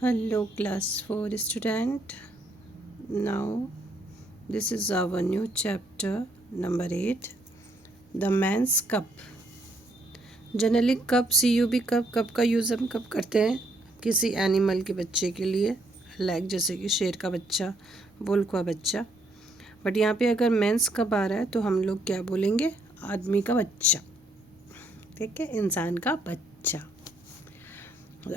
Hello, class 4 student. Now, this is our new chapter number 8, The Man's Cup. Generally cup CUB cup का use हम कब करते हैं किसी एनिमल के बच्चे के लिए, लाइक जैसे कि शेर का बच्चा, वुल्फ का बच्चा. बट यहाँ पे अगर मेंस कप आ रहा है तो हम लोग क्या बोलेंगे? आदमी का बच्चा. ठीक है, इंसान का बच्चा.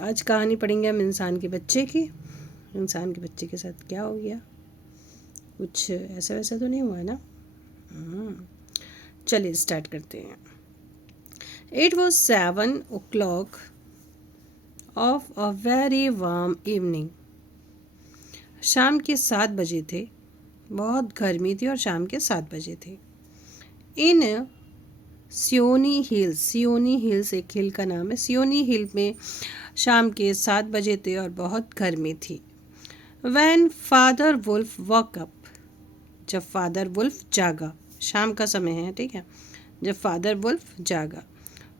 आज कहानी पढ़ेंगे हम इंसान के बच्चे की. इंसान के बच्चे के साथ क्या हो गया? कुछ ऐसा वैसा तो नहीं हुआ है ना? चलिए स्टार्ट करते हैं. It was 7 o'clock of a very warm evening. शाम के 7 बजे थे. बहुत गर्मी थी और शाम के 7 बजे थे. इन सियोनी हिल्स एक हिल का नाम है. सियोनी हिल में शाम के 7 बजे थे और बहुत गर्मी थी. When father wolf woke up, जब फादर वुल्फ जागा. शाम का समय है, ठीक है. जब फादर वुल्फ जागा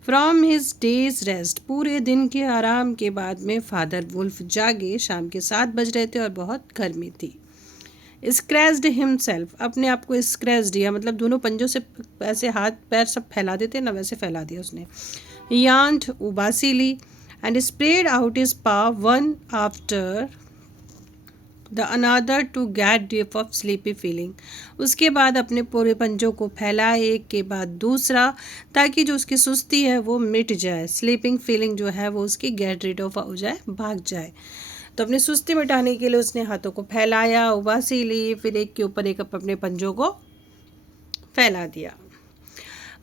फ्रॉम हिज डेज रेस्ट, पूरे दिन के आराम के बाद में फादर वुल्फ जागे. शाम के 7 बज रहे थे और बहुत गर्मी थी. स्क्रैच्ड हिमसेल्फ, अपने आप को स्क्रैच दिया, मतलब दोनों पंजों से ऐसे हाथ पैर सब फैला देते ना, वैसे फैला दिया उसने. यान्ड, उबासी ली. And spread out his paw one after the another to get डिप ऑफ स्लीपी फीलिंग. उसके बाद अपने पूरे पंजों को फैलाए एक के बाद दूसरा, ताकि जो उसकी सुस्ती है वो मिट जाए. स्लीपिंग फीलिंग जो है वो उसकी गेट रिड ऑफ हो जाए, भाग जाए. तो अपनी सुस्ती मिटाने के लिए उसने हाथों को फैलाया, उबासी ली, फिर एक के ऊपर एक अपने पंजों को फैला दिया.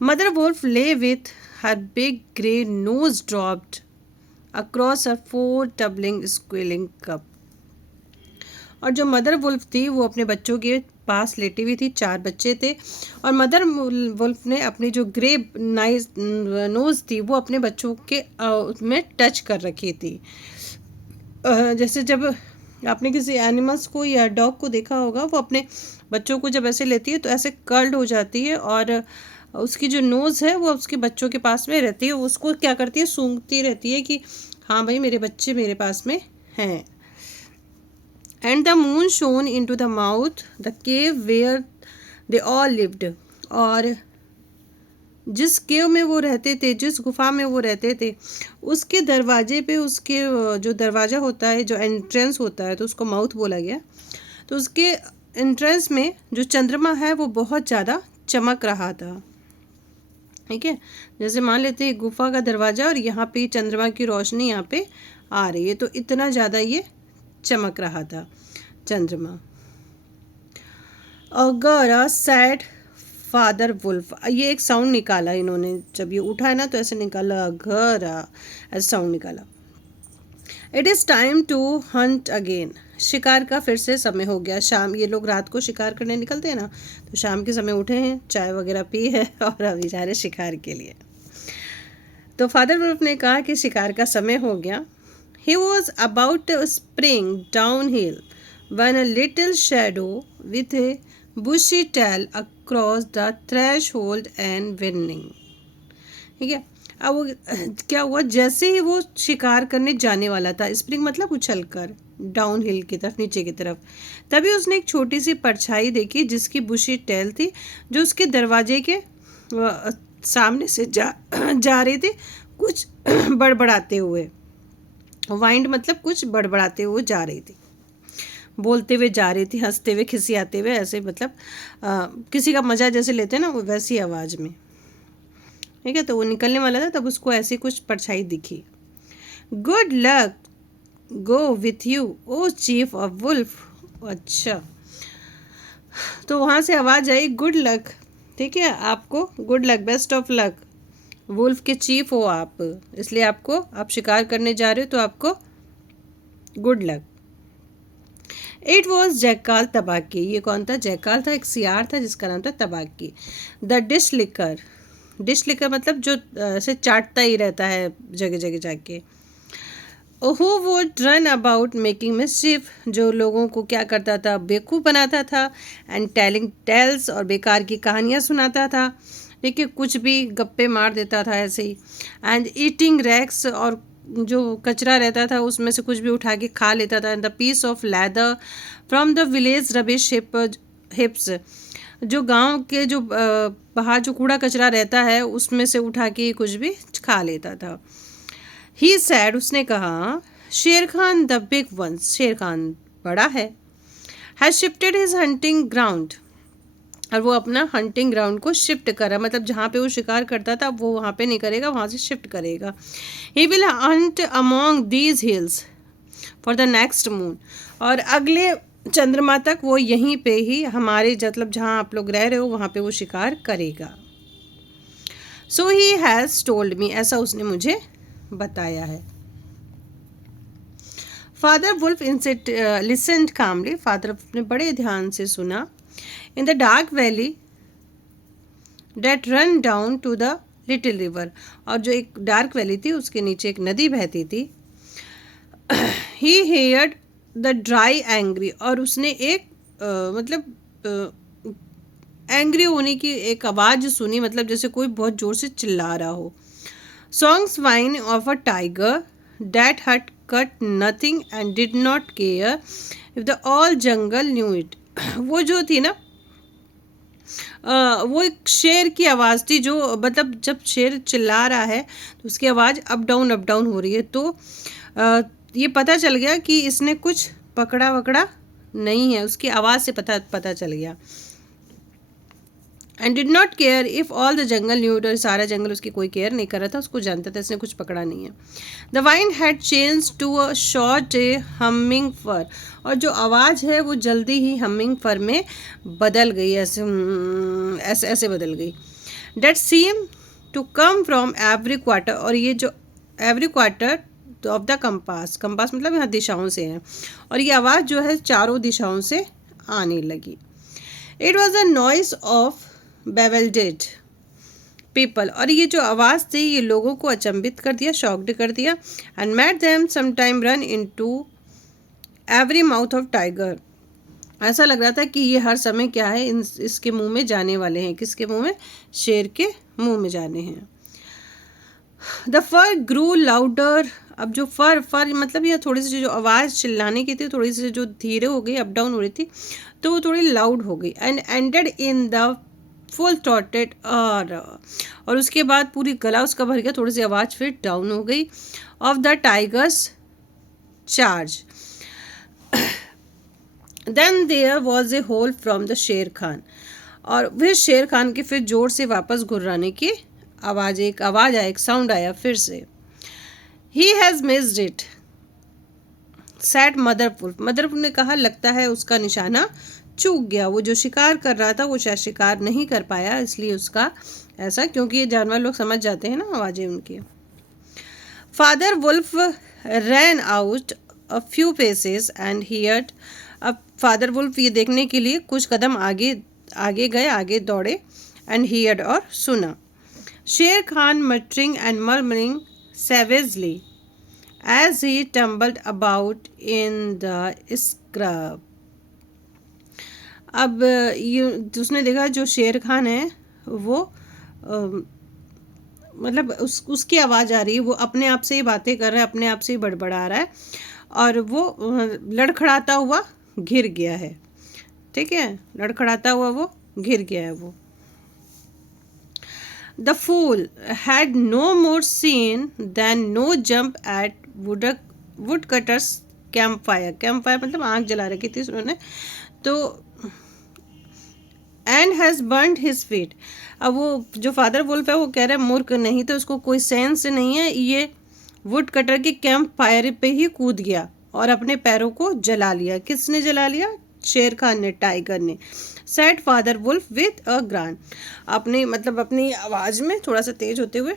Mother wolf lay with her big grey nose dropped across her 4 tumbling squealing cubs. और जो मदर वुल्फ थी वो अपने बच्चों के पास लेटी हुई थी. 4 बच्चे थे और मदर वुल्फ ने अपनी जो ग्रे नाइस नोज़ थी वो अपने बच्चों के में टच कर रखी थी. जैसे जब आपने किसी एनिमल्स को या डॉग को देखा होगा, वो अपने बच्चों को जब ऐसे लेती है तो ऐसे कर्ल्ड हो जाती है और उसकी जो नोज़ है वो उसके बच्चों के पास में रहती है. उसको क्या करती है, सूंघती रहती है कि हाँ भाई मेरे बच्चे मेरे पास में हैं. And the moon shone into the mouth, the cave where they all lived. और जिस केव में वो रहते थे, जिस गुफा में वो रहते थे, उसके दरवाजे पे, उसके जो दरवाज़ा होता है, जो एंट्रेंस होता है, तो उसको माउथ बोला गया. तो उसके एंट्रेंस में जो चंद्रमा है वो बहुत ज़्यादा चमक रहा था. ठीक है, जैसे मान लेते हैं गुफा का दरवाज़ा और यहाँ पे चंद्रमा की रोशनी यहाँ पे आ रही है, तो इतना ज़्यादा ये चमक रहा था चंद्रमा. अगरा सैड फादर वुल्फ, ये एक साउंड निकाला इन्होंने, जब ये उठा है ना तो ऐसे निकाला, अगरा ऐसा साउंड निकाला. It is time to hunt again, शिकार का फिर से समय हो गया. शाम, ये लोग रात को शिकार करने निकलते हैं ना, तो शाम के समय उठे हैं, चाय वगैरह पी है और अभी जा रहे शिकार के लिए. तो फादर वुल्फ ने कहा कि शिकार का समय हो गया. He was about to spring down hill when a little shadow with a bushy tail across the threshold and winning. ठीक है, अब वो क्या हुआ, जैसे ही वो शिकार करने जाने वाला था, स्प्रिंग मतलब उछल कर डाउन हिल की तरफ, नीचे की तरफ, तभी उसने एक छोटी सी परछाई देखी जिसकी बुशी टेल थी, जो उसके दरवाजे के सामने से जा रही थी, कुछ बड़बड़ाते हुए. वाइंड मतलब कुछ बड़बड़ाते हुए जा रही थी, बोलते हुए जा रही थी, हंसते हुए, खिसियाते हुए, ऐसे मतलब किसी का मज़ा जैसे लेते हैं ना, वो वैसी आवाज़ में. ठीक है, तो वो निकलने वाला था, तब उसको ऐसी कुछ परछाई दिखी. Good luck go with you O chief of wolf. अच्छा, तो वहाँ से आवाज़ आई गुड लक. ठीक है, आपको good luck, best of luck. Wolf के चीफ हो आप, इसलिए आपको, आप शिकार करने जा रहे हो तो आपको good luck. It was jackal तबाकी. ये कौन था? जैकाल था, एक सियार था जिसका नाम था तबाकी. The dish liquor, dish liquor मतलब जो ऐसे चाटता ही रहता है जगह जगह जाके. Who would run about making mischief, जो लोगों को क्या करता था, बेवकूफ़ बनाता था. एंड टेलिंग टेल्स, और बेकार की कहानियाँ सुनाता था. देखिए, कुछ भी गप्पे मार देता था ऐसे ही. एंड ईटिंग रैक्स, और जो कचरा रहता था उसमें से कुछ भी उठा के खा लेता था। The piece of leather from the village rubbish heaps, जो गांव के जो बाहर जो कूड़ा कचरा रहता है उसमें से उठा के कुछ भी खा लेता था। ही सैड, उसने कहा, शेर खान द बिग वंस, शेर खान बड़ा है, has shifted his hunting ground, और वो अपना हंटिंग ग्राउंड को शिफ्ट करा, मतलब जहाँ पे वो शिकार करता था वो वहाँ पे नहीं करेगा, वहाँ से शिफ्ट करेगा। He will Hunt among these hills for the next moon, और अगले चंद्रमा तक वो यहीं पे ही हमारे मतलब जहाँ आप लोग रह रहे हो वहाँ पे वो शिकार करेगा। सो ही हैज़ टोल्ड मी, ऐसा उसने मुझे बताया है। फादर वुल्फ लिसन्ड कामली, फादर ने बड़े ध्यान से सुना। In the dark valley that run down to the little river, और जो एक डार्क वैली थी उसके नीचे एक नदी बहती थी। ही हेयर्ड द ड्राई एंग्री, और उसने एक मतलब एंग्री होने की एक आवाज़ सुनी, मतलब जैसे कोई बहुत ज़ोर से चिल्ला रहा हो। Songs whine of a tiger that had caught nothing and did not care if the all jungle knew it. वो जो थी ना वो एक शेर की आवाज़ थी, जो मतलब जब शेर चिल्ला रहा है तो उसकी आवाज़ अप डाउन हो रही है, तो ये पता चल गया कि इसने कुछ पकड़ा वकड़ा नहीं है, उसकी आवाज़ से पता चल गया। And did not care if all the jungle new, और सारा जंगल उसकी कोई केयर नहीं कर रहा था, उसको जानता था इसने कुछ पकड़ा नहीं है। The wind had change to a short humming purr, और जो आवाज़ है वो जल्दी ही हमिंग फर में बदल गई, ऐसे बदल गई। That seem to come from every quarter, और ये जो every quarter of the compass मतलब यहाँ दिशाओं से है, और ये आवाज़ जो है चारों दिशाओं से आने लगी। It was a noise of bewildered people, और ये जो आवाज़ थी ये लोगों को अचंभित कर दिया, शॉक्ड कर दिया। And made them sometime run into every mouth of tiger, ऐसा लग रहा था कि ये हर समय क्या है, इसके मुंह में जाने वाले हैं। किसके मुंह में? शेर के मुंह में जाने हैं। द फर ग्रू लाउडर, अब जो फर मतलब ये थोड़ी सी जो आवाज़ चिल्लाने की थी थोड़ी सी जो धीरे हो गई, अप डाउन हो रही थी, तो वो थोड़ी लाउड हो गई। And ended in the full throated, और उसके बाद पूरी गला उसका भर गया, थोड़ी सी आवाज़ फिर डाउन हो गई। Of the tigers charge then there was a howl from the Shere Khan, और फिर शेर खान के फिर जोर से वापस घुर्राने की आवाज़ आया, एक साउंड आया फिर से। He has missed it said mother wolf ने कहा, लगता है उसका निशाना चूक गया, वो जो शिकार कर रहा था वो शायद शिकार नहीं कर पाया, इसलिए उसका ऐसा, क्योंकि ये जानवर लोग समझ जाते हैं ना आवाज़ें उनकी। Father wolf ran out a few paces and heard, अब फादर वुल्फ ये देखने के लिए कुछ कदम आगे गए, आगे दौड़े। एंड हियर्ड, और सुना, शेर Khan muttering and murmuring savagely as he tumbled about in the scrub। अब ये उसने देखा जो शेर खान है वो मतलब उसकी आवाज़ आ रही है, वो अपने आप से ही बातें कर रहा है, अपने आप से ही बड़बड़ा रहा है, और वो लड़खड़ाता हुआ घिर गया है। ठीक है, लड़खड़ाता हुआ वो घिर गया है वो। The fool had no more seen than no jump at woodcutter's campfire मतलब आग जला रखी थी उन्होंने, तो and has burned his feet। अब वो जो फादर वुल्फ है वो कह रहा है मूर्ख नहीं, तो उसको कोई सेंस नहीं है, ये वुड कटर के कैंप फायर पे ही कूद गया और अपने पैरों को जला लिया। किसने जला लिया? शेर खान ने, टाइगर ने। Said father wolf with a grunt, अपनी आवाज़ में थोड़ा सा तेज होते हुए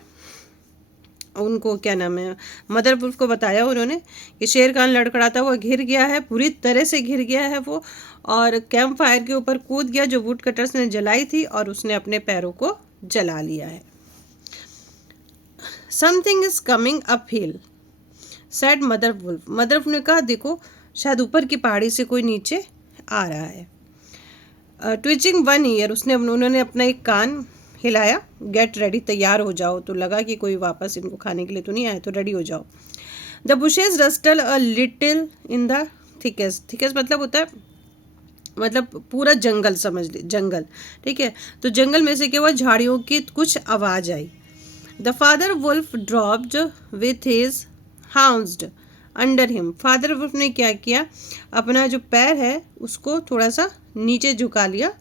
उनको क्या नाम है मदर वुल्फ को बताया उन्होंने कि शेर खान लड़खड़ाता हुआ घिर गया है, पूरी तरह से घिर गया है वो, और कैंप फायर के ऊपर कूद गया जो वुड कटर्स ने जलाई थी, और उसने अपने पैरों को जला लिया है। Something is coming up hill said mother wolf. Mother wolf ने कहा देखो शायद ऊपर की पहाड़ी से कोई नीचे आ रहा है। ट्विचिंग वन ईयर, उन्होंने अपना एक कान हिलाया। गेट रेडी, तैयार हो जाओ, तो लगा कि कोई वापस इनको खाने के लिए तो नहीं आया, तो रेडी हो जाओ। The bushes rustle a little in the thickest, thickest मतलब होता है मतलब पूरा जंगल, समझ ली जंगल, ठीक है। तो जंगल में से क्या हुआ, झाड़ियों की कुछ आवाज आई। The father wolf dropped with his haunches under him, father wolf ने क्या किया, अपना जो पैर है उसको थोड़ा सा नीचे झुका लिया,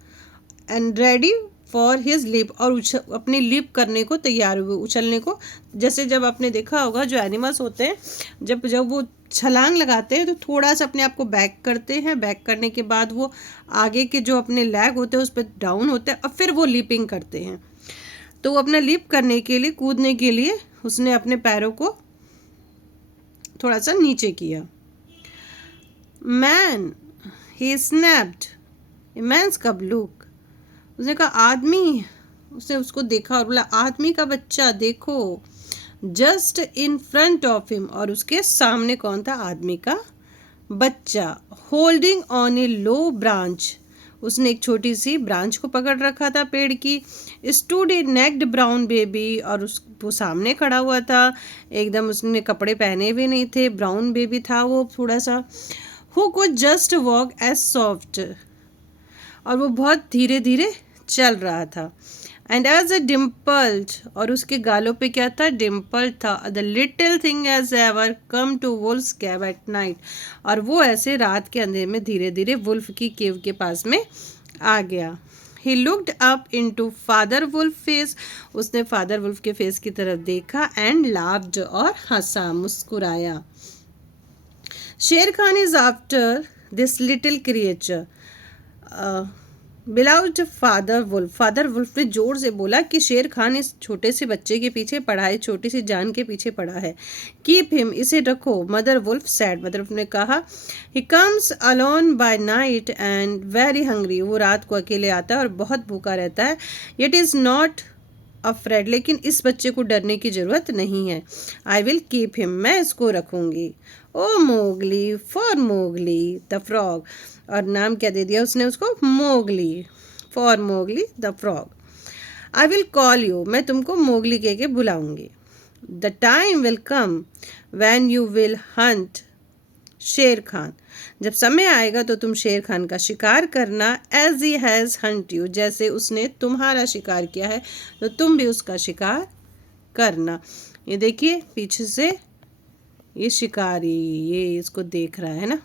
and ready for his lip, और अपनी लिप करने को तैयार हुए, उछलने को। जैसे जब आपने देखा होगा जो एनिमल्स होते हैं, जब जब वो छलांग लगाते हैं तो थोड़ा सा अपने आप को बैक करते हैं, बैक करने के बाद वो आगे के जो अपने लेग होते हैं उस पर डाउन होते हैं और फिर वो लिपिंग करते हैं। तो वो अपना लिप करने के लिए, कूदने के लिए उसने अपने पैरों को थोड़ा सा नीचे किया। मैन ही स्नैप्ड इमेंस कब लुक, उसने कहा आदमी, उसने उसको देखा और बोला आदमी का बच्चा देखो। Just in front of him, और उसके सामने कौन था, आदमी का बच्चा। Holding on A low branch, उसने एक छोटी सी ब्रांच को पकड़ रखा था पेड़ की। Stood a naked brown baby, और वो सामने खड़ा हुआ था एकदम, उसने कपड़े पहने हुए नहीं थे, ब्राउन बेबी था वो थोड़ा सा। Who could just walk as soft, और वो बहुत धीरे धीरे चल रहा था। एंड एज अ डिम्पल्ड, और उसके गालों पे क्या था, डिम्पल था। The little thing as ever come to wolf's cave at night, और वो ऐसे रात के अंधेरे में धीरे धीरे वुल्फ की केव के पास में आ गया। He looked up into father wolf face, उसने फादर वुल्फ के फेस की तरफ देखा, एंड लाफ्ड, और हंसा, मुस्कुराया। Shere Khan is after this little creature bellowed father wolf, father wolf ने जोर से बोला कि शेर खान इस छोटे से बच्चे के पीछे पड़ा है, छोटी सी जान के पीछे पड़ा है। कीप हिम, इसे रखो। Mother wolf said, mother wolf ने कहा he comes alone by night and very hungry, वो रात को अकेले आता है और बहुत भूखा रहता है। इट इज़ नॉट अफ्रेड, लेकिन इस बच्चे को डरने की ज़रूरत नहीं है। आई विल कीप हिम, मैं इसको रखूँगी। Oh Mowgli, for Mowgli the frog, और नाम क्या दे दिया उसने उसको, Mowgli, for Mowgli the frog. I will call you, मैं तुमको मोगली कह के बुलाऊंगी। The time will come when you will hunt Shere Khan, जब समय आएगा तो तुम शेर खान का शिकार करना। As he has hunt you, जैसे उसने तुम्हारा शिकार किया है तो तुम भी उसका शिकार करना। ये देखिए पीछे से ये शिकारी ये इसको देख रहा है ना।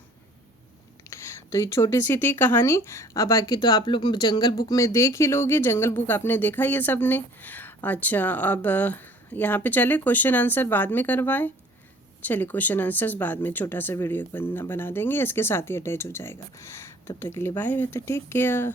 तो ये छोटी सी थी कहानी। अब बाकी तो आप लोग जंगल बुक में देख ही लोगे, जंगल बुक आपने देखा ये सब ने। अच्छा अब यहाँ पे चले क्वेश्चन आंसर बाद में करवाएं। चलिए क्वेश्चन आंसर्स बाद में छोटा सा वीडियो बना देंगे, इसके साथ ही अटैच हो जाएगा। तब तक के लिए बाय, टेक केयर।